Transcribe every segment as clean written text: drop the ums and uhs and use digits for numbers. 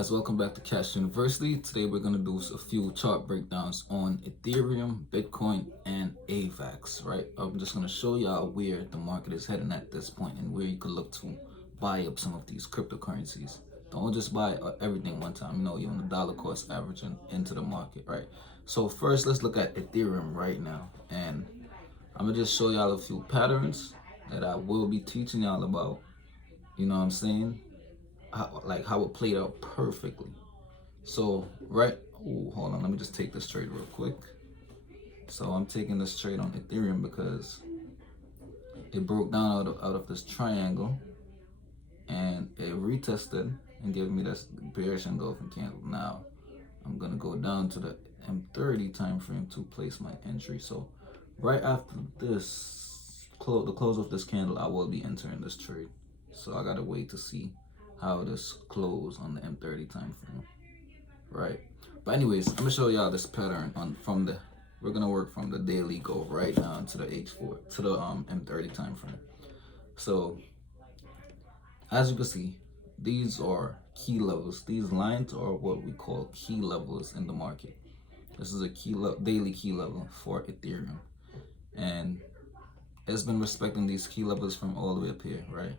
Guys, welcome back to Cash University. Today we're going to do a few chart breakdowns on Ethereum, Bitcoin, and AVAX, right? I'm just going to show y'all where the market is heading at this point and where you could look to buy up some of these cryptocurrencies. Don't just buy everything one time. Even the dollar cost averaging into the market, right? So first, let's look at Ethereum right now. And I'm going to just show y'all a few patterns that I will be teaching y'all about. You know what I'm saying? How it played out perfectly. So hold on, let me just take this trade real quick. So I'm taking this trade on Ethereum because it broke down out of this triangle and it retested and gave me this bearish engulfing candle. Now I'm gonna go down to the M30 time frame to place my entry. So right after this the close of this candle, I will be entering this trade. So I gotta wait to see how this close on the M30 time frame, right? But anyways, I'm gonna show y'all this pattern we're gonna work from the daily, go right down to the H4 to the M30 time frame. So as you can see, these are key levels. These lines are what we call key levels in the market. This is a daily key level for Ethereum, and it's been respecting these key levels from all the way up here, right?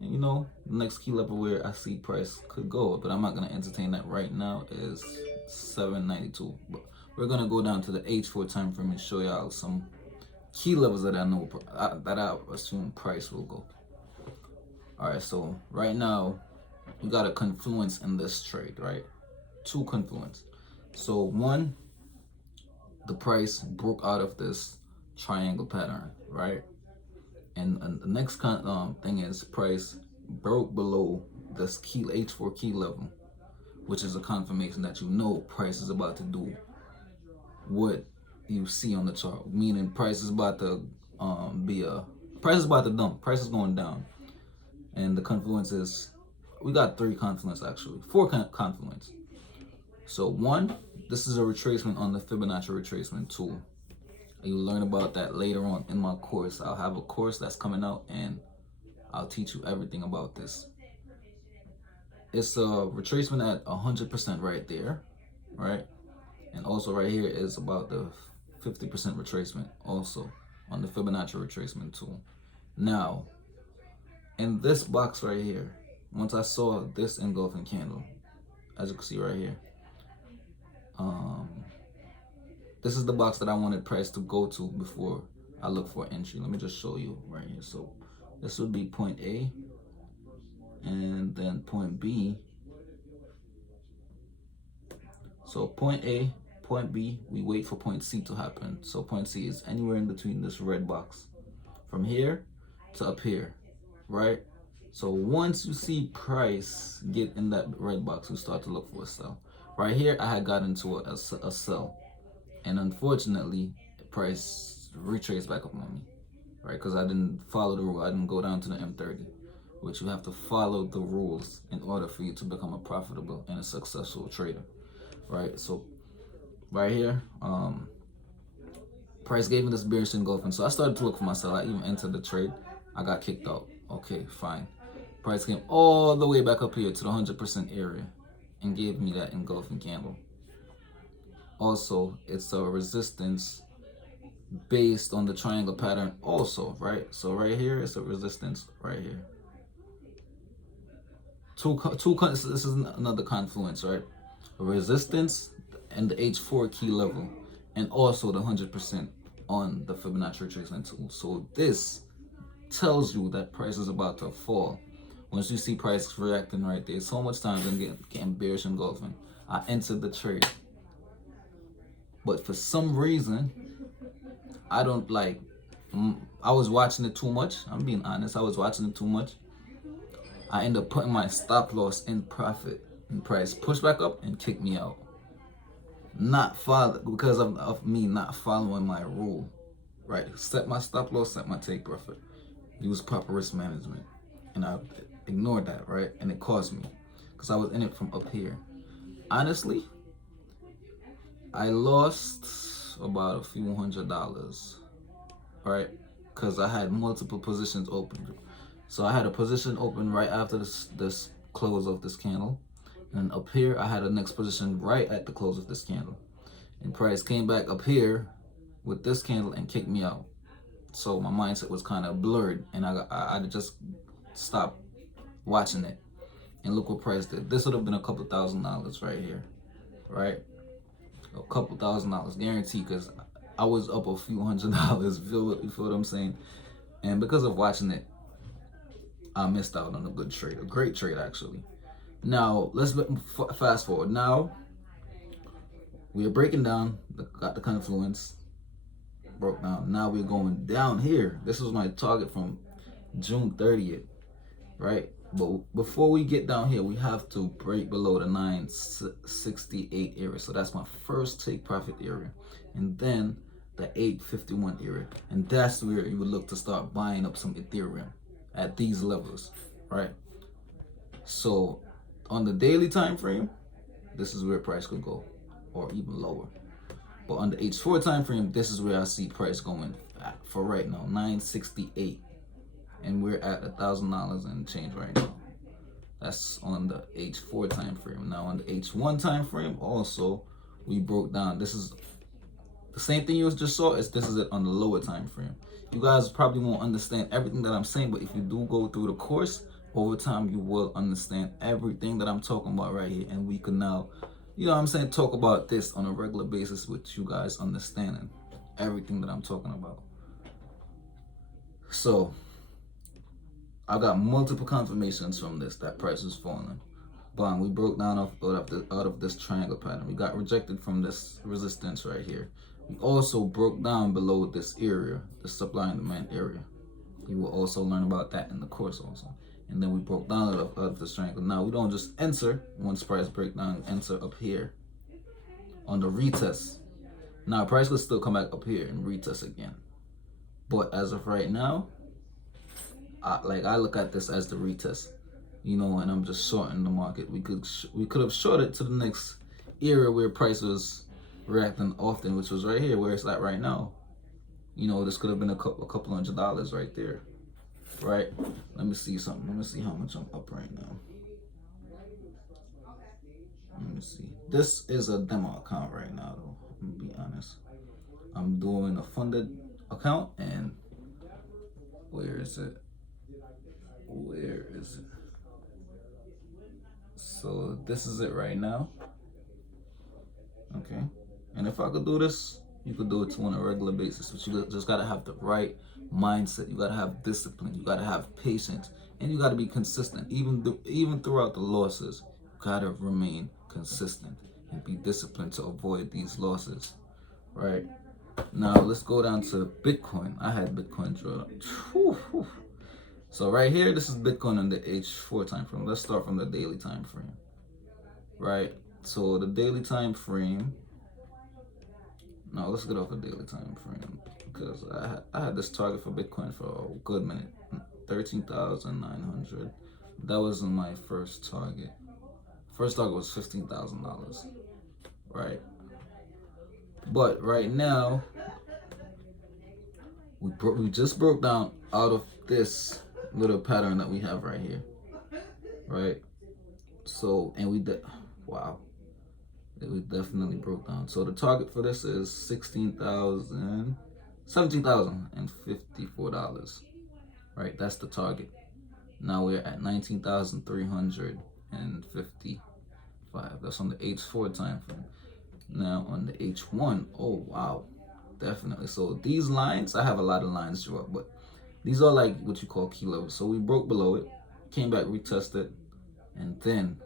And the next key level where I see price could go, but I'm not going to entertain that right now, is 792. But we're going to go down to the H4 time frame and show y'all some key levels that I assume price will go. All right, so right now we got a confluence in this trade, right? Two confluence. So one, the price broke out of this triangle pattern, right? And the next thing is price broke below this key H4 key level, which is a confirmation that price is about to do what you see on the chart, meaning price is about to price is about to dump, price is going down. And the confluence is, we got three confluence, actually four confluence. So one, this is a retracement on the Fibonacci retracement tool. You'll learn about that later on in my course. I'll have a course that's coming out and I'll teach you everything about this. It's a retracement at 100% right there, right? And also right here is about the 50% retracement also on the Fibonacci retracement tool. Now, in this box right here, once I saw this engulfing candle, as you can see right here, this is the box that I wanted price to go to before I look for entry. Let me just show you right here. So this would be point A, and then point B. So point A, point B, we wait for point C to happen. So point C is anywhere in between this red box, from here to up here, right? So once you see price get in that red box, we start to look for a sell. Right here, I had got into a sell. And unfortunately, price retraced back up on me, right? Because I didn't follow the rule. I didn't go down to the M30, which you have to follow the rules in order for you to become a profitable and a successful trader, right? So right here, price gave me this bearish engulfing. So I started to look for myself. I even entered the trade. I got kicked out. Okay, fine. Price came all the way back up here to the 100% area and gave me that engulfing candle. Also, it's a resistance based on the triangle pattern also, right? So right here is a resistance right here. This is another confluence, right? A resistance and the H4 key level, and also the 100% on the Fibonacci retracement tool. So this tells you that price is about to fall. Once you see price reacting right there, so much times I'm getting bearish engulfing, I entered the trade. But for some reason, I was watching it too much. I'm being honest. I was watching it too much. I end up putting my stop loss in profit, and price push back up and kick me out. Because of me not following my rule, right? Set my stop loss, set my take profit, use proper risk management. And I ignored that, right? And it cost me because I was in it from up here. Honestly, I lost about a few $100, right? Because I had multiple positions open. So I had a position open right after this close of this candle, And up here, I had a next position right at the close of this candle. And price came back up here with this candle and kicked me out. So my mindset was kind of blurred, and I just stopped watching it. And look what price did. This would have been a couple $1,000s right here, right? A couple $1,000s guaranteed, because I was up a few $100s. You feel what I'm saying? And because of watching it, I missed out on a good trade, a great trade actually. Now let's fast forward. Now we are breaking down, got the confluence, broke down. Now we're going down here. This was my target from June 30th, right? But before we get down here, we have to break below the 968 area. So that's my first take profit area. And then the 851 area. And that's where you would look to start buying up some Ethereum at these levels, right? So on the daily time frame, this is where price could go, or even lower. But on the H4 time frame, this is where I see price going at for right now, 968. And we're at $1,000 and change right now. That's on the H4 time frame. Now on the H1 time frame, also we broke down. This is the same thing you just saw. This is it on the lower time frame. You guys probably won't understand everything that I'm saying, but if you do go through the course over time, you will understand everything that I'm talking about right here. And we can now, you know what I'm saying, talk about this on a regular basis with you guys understanding everything that I'm talking about. So I got multiple confirmations from this that price is falling. But we broke down out of this triangle pattern. We got rejected from this resistance right here. We also broke down below this area, the supply and demand area. You will also learn about that in the course also. And then we broke down out of this triangle. Now we don't just enter once price breakdown, enter up here on the retest. Now price could still come back up here and retest again. But as of right now, I look at this as the retest, you know, and I'm just shorting the market. We could have shorted to the next area where price was reacting often, which was right here where it's at right now. You know, this could have been a couple $100s right there, right? Let me see something. Let me see how much I'm up right now. Let me see. This is a demo account right now, though. I'm gonna be honest. I'm doing a funded account, and where is it? Where is it? So this is it right now. Okay. And if I could do this, you could do it too on a regular basis. But you just gotta have the right mindset. You gotta have discipline. You gotta have patience, and you gotta be consistent. Even throughout the losses, you gotta remain consistent and be disciplined to avoid these losses. Right. Now let's go down to Bitcoin. I had Bitcoin draw. So right here, this is Bitcoin on the H4 time frame. Let's start from the daily time frame. Right. So the daily time frame. No, let's get off the daily time frame because I had this target for Bitcoin for a good minute, 13,900. That wasn't my first target. First target was $15,000, right? But right now, we just broke down out of this little pattern that we have right here, right? So, and we did, wow. We definitely broke down. So the target for this is $17,054, right? That's the target. Now we're at 19,355. That's on the H4 time frame. Now on the H1, oh wow, definitely. So these lines, I have a lot of lines drawn up, but these are like what you call key levels. So we broke below it, came back, retested, and then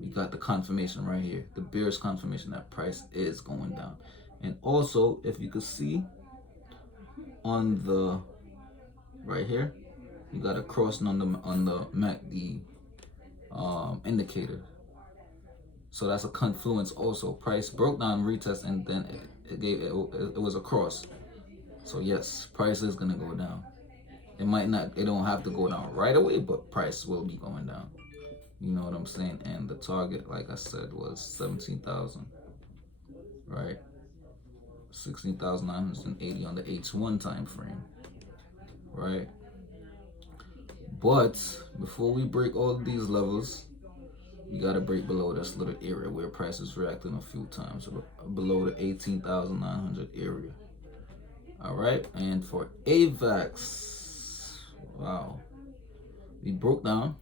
we got the confirmation right here, the bearish confirmation that price is going down. And also, if you could see on the right here, you got a crossing on the MACD indicator. So that's a confluence also. Price broke down, retest, and then it was a cross. So yes, price is gonna go down. It don't have to go down right away, but price will be going down. You know what I'm saying? And the target, like I said, was 17,000, right? 16,980 on the H1 time frame, right? But before we break all of these levels, you gotta break below this little area where prices reacting a few times, below the 18,900 area. All right, and for AVAX, wow, we broke down.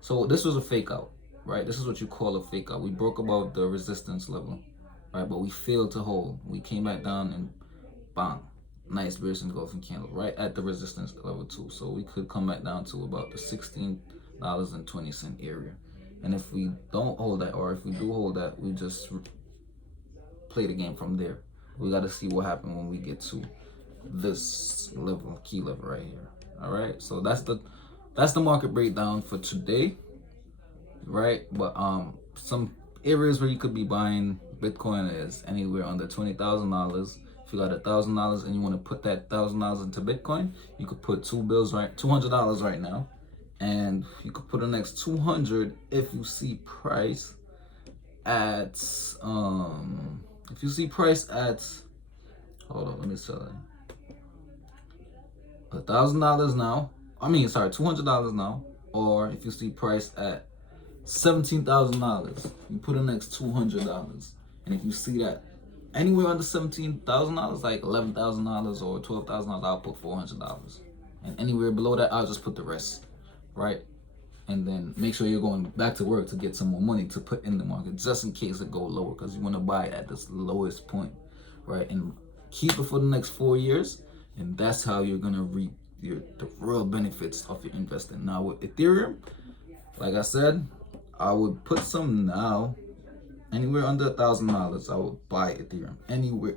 So this was a fake out, right? This is what you call a fake out. We broke above the resistance level, right? But we failed to hold. We came back down and bang, nice bearish engulfing candle right at the resistance level too. So we could come back down to about the $16.20 area. And if we don't hold that, or if we do hold that, we just play the game from there. We got to see what happens when we get to this level, key level right here. All right, so that's the market breakdown for today, right? But some areas where you could be buying Bitcoin is anywhere under $20,000. If you got $1,000 and you want to put that $1,000 into Bitcoin, you could put $200 right now, and you could put the next 200 if you see price at hold on, let me tell you, $1,000 now. I mean, sorry, $200 now. Or if you see price at $17,000, you put the next $200. And if you see that anywhere under $17,000, like $11,000 or $12,000, I'll put $400. And anywhere below that, I'll just put the rest, right? And then make sure you're going back to work to get some more money to put in the market, just in case it go lower, because you want to buy it at this lowest point, right? And keep it for the next 4 years, and that's how you're gonna reap the real benefits of your investing. Now with Ethereum, like I said, I would put some now. Anywhere under $1,000, I would buy Ethereum. Anywhere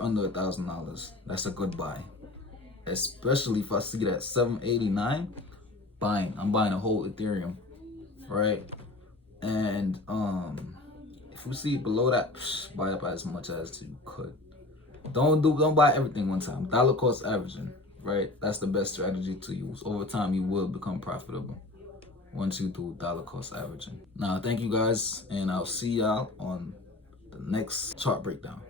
under $1,000, that's a good buy. Especially if I see that 789, I'm buying a whole Ethereum, right? And if you see below that, buy up as much as you could. Don't buy everything one time. Dollar cost averaging, right? That's the best strategy to use. Over time, you will become profitable once you do dollar cost averaging. Now, thank you guys, and I'll see y'all on the next chart breakdown.